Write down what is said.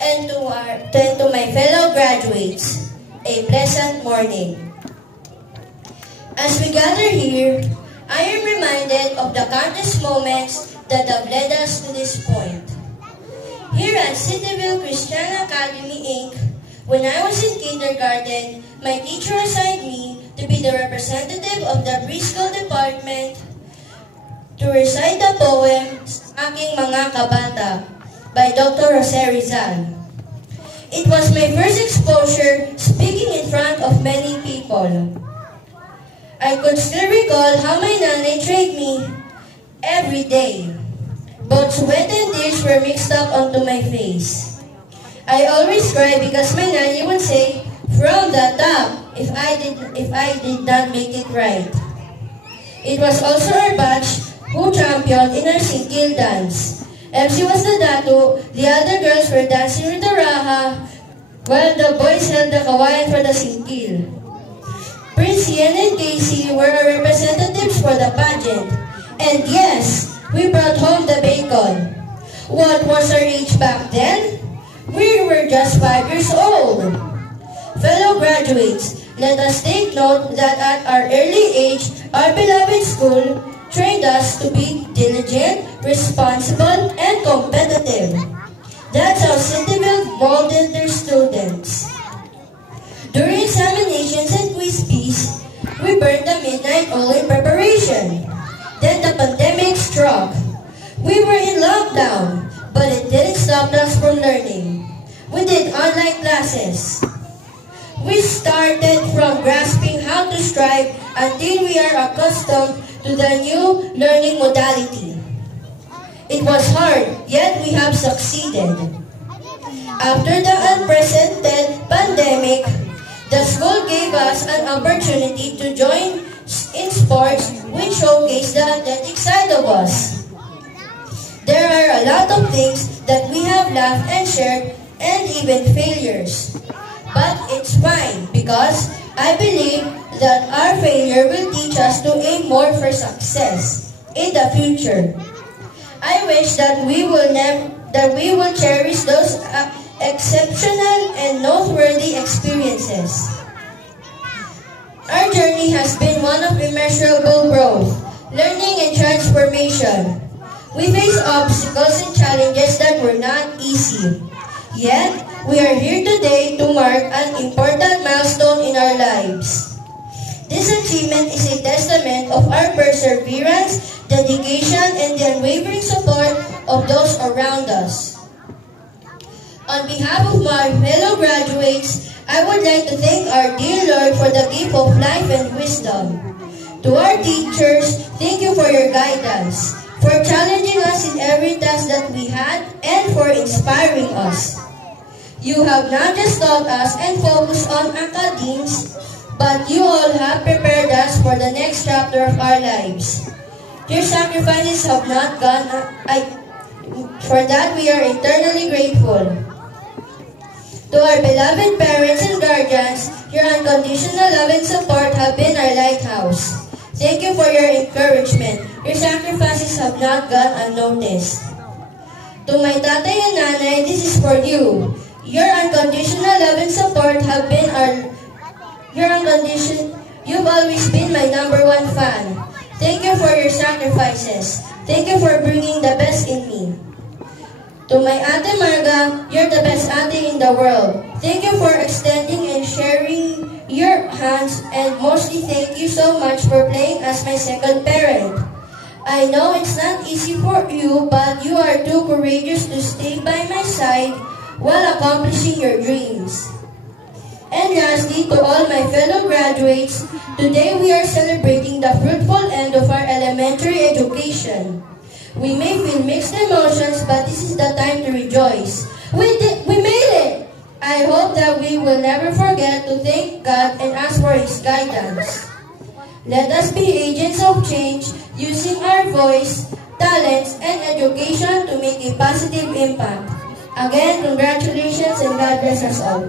and to my fellow graduates, a pleasant morning. As we gather here, I am reminded of the countless moments that have led us to this point. Here at Cityville Christian Academy, Inc., when I was in kindergarten, my teacher assigned me to be the representative of the preschool department to recite the poem, Aking Mga Kabata, by Dr. Jose Rizal. It was my first exposure speaking in front of many people. I could still recall how my nanay trained me every day. Both sweat and tears were mixed up onto my face. I always cry because my nanny would say, "From the top," if I did not make it right. It was also our batch who championed in our singkil dance. MC was the datu, the other girls were dancing with the raha, while the boys held the kawayan for the singkil. Prince Ian and Casey were our representatives for the pageant. And yes, we brought home the bacon. What was our age back then? We were just 5 years old. Fellow graduates, let us take note that at our early age, our beloved school trained us to be diligent, responsible, and competitive. That's how Cityville molded their students. During examinations and quiz bees, we burned the midnight oil in preparation. Then the pandemic struck. We were in lockdown, but it didn't stop us from learning. We did online classes. We started from grasping how to strive until we are accustomed to the new learning modality. It was hard, yet we have succeeded. After the unprecedented pandemic, the school gave us an opportunity to join in sports which showcased the athletic side of us. There are a lot of things that we have laughed and shared, and even failures. But it's fine because I believe that our failure will teach us to aim more for success in the future. I wish that we will cherish those exceptional and noteworthy experiences. Our journey has been one of immeasurable growth, learning, and transformation. We face obstacles and challenges that were not easy. Yet, we are here today to mark an important milestone in our lives. This achievement is a testament of our perseverance, dedication, and the unwavering support of those around us. On behalf of my fellow graduates, I would like to thank our dear Lord for the gift of life and wisdom. To our teachers, thank you for your guidance, for challenging us in every task that we had, and for inspiring us. You have not just taught us and focused on academics, but you all have prepared us for the next chapter of our lives. Your sacrifices have not gone for that we are eternally grateful. To our beloved parents and guardians, your unconditional love and support have been our lighthouse. Thank you for your encouragement. Your sacrifices have not gone unnoticed. To my tatay and nanay, this is for you. Your unconditional love and support have been you've always been my #1 fan. Thank you for your sacrifices. Thank you for bringing the best in me. To my Ate Marga, you're the best ate in the world. Thank you for extending and sharing your hands, and mostly thank you so much for playing as my second parent. I know it's not easy for you, but you are too courageous to stay by my side while accomplishing your dreams. And lastly, to all my fellow graduates, today we are celebrating the fruitful end of our elementary education. We may feel mixed emotions, but this is the time to rejoice. We made it! I hope that we will never forget to thank God and ask for His guidance. Let us be agents of change, using our voice, talents, and education to make a positive impact. Again, congratulations and God bless us all.